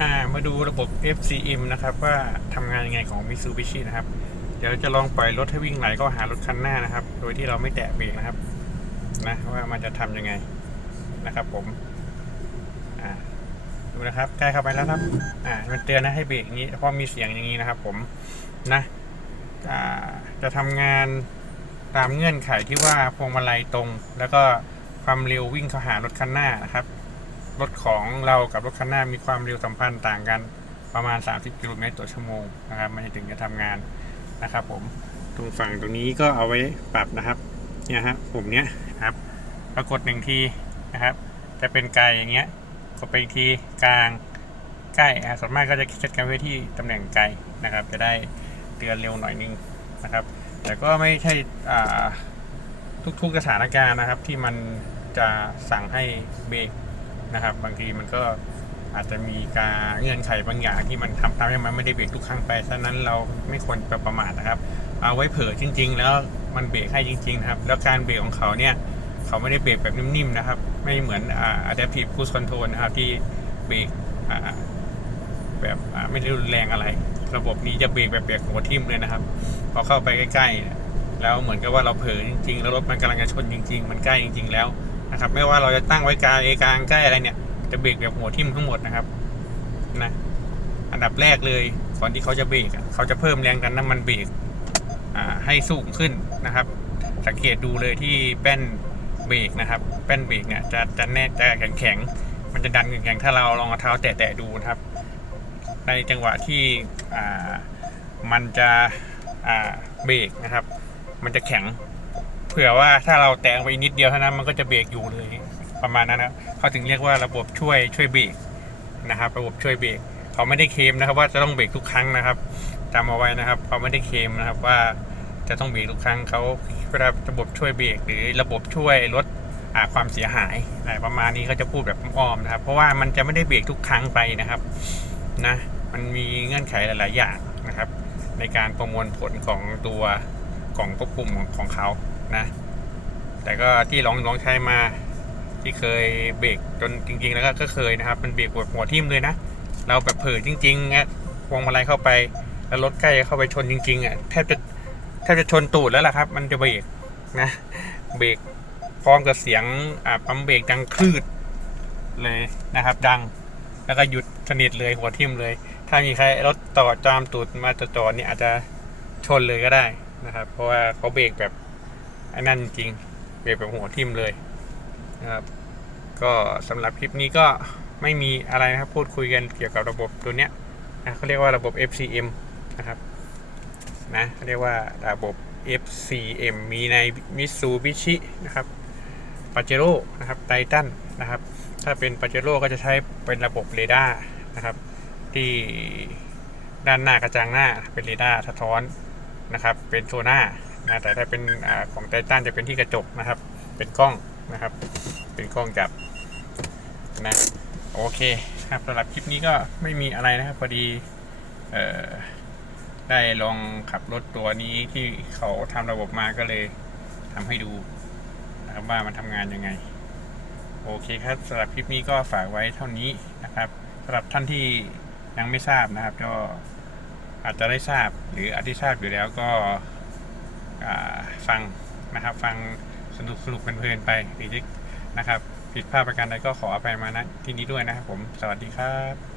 อ่ามาดูระบบ FCM นะครับว่าทำงานยังไงของ Mitsubishi นะครับ เดี๋ยวจะลองปล่อยรถให้วิ่งไหลก็หารถคันหน้านะครับ โดยที่เราไม่แตะเบรกนะครับนะว่ามันจะทำยังไงนะครับผมอ่าดูนะครับใกล้เข้าไปแล้วครับอ่ามันเตือนนะให้เบรกอย่างนี้เพราะมีเสียงอย่างนี้นะครับ ผมนะอ่าจะทำงานตามเงื่อนไขที่ว่าพวงมาลัยตรง แล้วก็ความเร็ววิ่งเข้าหารถคันหน้านะครับ รถของเรากับรถคันหน้ามีความเร็วสัมพันธ์ต่างกันประมาณ 30กิโลเมตรต่อชั่วโมงนะครับมันถึงจะทำงานนะครับ ผมตรงฝั่งตรงนี้ก็เอาไว้ปรับนะครับเนี่ยฮะปุ่มเนี้ยครับปรากฏหนึ่งทีนะครับ จะเป็นไกลอย่างเงี้ยกดไปอีกทีกลางใกล้ส่วนมากก็จะเซตกันไว้ที่ตำแหน่งไกลนะครับ จะได้เตือนเร็วหน่อยนึงนะครับ แต่ก็ไม่ใช่ทุกๆสถานการณ์นะครับ ที่มันจะสั่งให้เบรก นะครับ บางทีมันก็อาจจะมีการเงื่อนไขบางอย่างที่มันทำทำให้มันไม่ได้เบรกทุกครั้งไปฉะนั้นเราไม่ควรจะประมาทนะครับ เอาไว้เผื่อจริง ๆ แล้วมันเบรกให้จริง ๆ นะครับ แล้วการเบรกของเขาเนี่ยเขาไม่ได้เบรกแบบนิ่มๆนะครับ ไม่เหมือนอ่ adaptive cruise control นะครับที่เบรกแบบไม่ได้รุนแรงอะไร ระบบนี้จะเบรกแบบเบรกหัวทิ่มเลยนะครับ พอเข้าไปใกล้ๆแล้วเหมือนกับว่าเราเผลอจริงๆ แล้วรถมันกำลังจะชนจริง ๆ มันใกล้จริง ๆ แล้ว นะครับ ไม่ว่าเราจะตั้งไว้กลางเอกลางใกล้อะไรเนี่ย จะเบรกแบบหัวทิ่มทั้งหมดนะครับนะอันดับแรกเลยก่อนที่เขาจะเบรกเขาจะเพิ่มแรงดันน้ำมันเบรกให้สูงขึ้นนะครับ สังเกตดูเลยที่แป้นเบรกนะครับ แป้นเบรกเนี่ยจะจะแน่จะแข็งแข็งมันจะดันแข็งถ้าเราลองเอาเท้าแตะๆดูนะครับ ในจังหวะที่มันจะเบรกนะครับ มันจะแข็ง เผื่อว่าถ้าเราแตะไปนิดเดียวเท่านั้นมันก็จะเบรกอยู่เลยประมาณนั้นนะเขาถึงเรียกว่าระบบช่วยช่วยเบรกนะครับ ระบบช่วยเบรกเขาไม่ได้เคมนะครับ ว่าจะต้องเบรกทุกครั้งนะครับจำเอาไว้นะครับเขาไม่ได้เคมนะครับว่าจะต้องเบรกทุกครั้งเขาเวลาระบบช่วยเบรกหรือระบบช่วยลดความเสียหายอะไรประมาณนี้เขาจะพูดแบบอ้อมๆนะครับ เพราะว่ามันจะไม่ได้เบรกทุกครั้งไปนะครับนะมันมีเงื่อนไขหลาย ๆ อย่างนะครับ ในการประมวลผลของตัวกล่องควบคุมของเขา นะ แต่ก็ที่ลองลองใช้มาที่เคยเบรกจนจริง ๆ แล้วก็ก็เคยนะครับ มันเบรกแบบหัวทิ่มเลยนะ เราแบบเผลอจริงๆอะพวงมาลัยเข้าไปแล้วรถใกล้เข้าไปชนจริงๆอะแทบจะแทบจะชนตูดแล้วล่ะครับ มันจะเบรกนะเบรกพร้อมกับเสียงอ่าปั๊มเบรกดังคลืดเลยนะครับ ดังแล้วก็หยุดสนิทเลยหัวทิ่มเลย ถ้ามีใครรถต่อจามตูดมาจอดๆนี่อาจจะชนเลยก็ได้นะครับ เพราะว่าเขาเบรกแบบ ไอ้นั่นจริงเบรกแบบหัวทิ่มเลยนะครับ ก็สำหรับคลิปนี้ก็ไม่มีอะไรนะครับพูดคุยกันเกี่ยวกับระบบตัวเนี้ยนะเขาเรียกว่าระบบ FCM นะครับนะเขาเรียกว่าระบบ FCM มีใน Mitsubishi นะครับปาเจโร่นะครับไททันนะครับ ถ้าเป็นปาเจโร่ก็จะใช้เป็นระบบเรดาร์นะครับ ที่ด้านหน้ากระจังหน้าเป็นเรดาร์สะท้อนนะครับ เป็นโซน่า นะแต่ถ้าเป็นอของไททันจะเป็นที่กระจกนะครับ เป็นกล้องนะครับ เป็นกล้องจับนะโอเคครับสำหรับคลิปนี้ก็ไม่มีอะไรนะครับพอดีเอ่อได้ลองขับรถตัวนี้ที่เขาทำระบบมาก็เลยทำให้ดูนะครับว่ามันทำงานยังไง โอเคครับสำหรับคลิปนี้ก็ฝากไว้เท่านี้นะครับสำหรับท่านที่ยังไม่ทราบนะครับ ก็อาจจะได้ทราบหรืออาจจะทราบอยู่แล้วก็ ฟังนะครับฟังสนุกสนุกเพลินๆไปหรือจะนะครับ ผิดพลาดประการใดก็ขออภัยมาณที่นี้ด้วยนะครับผม สวัสดีครับ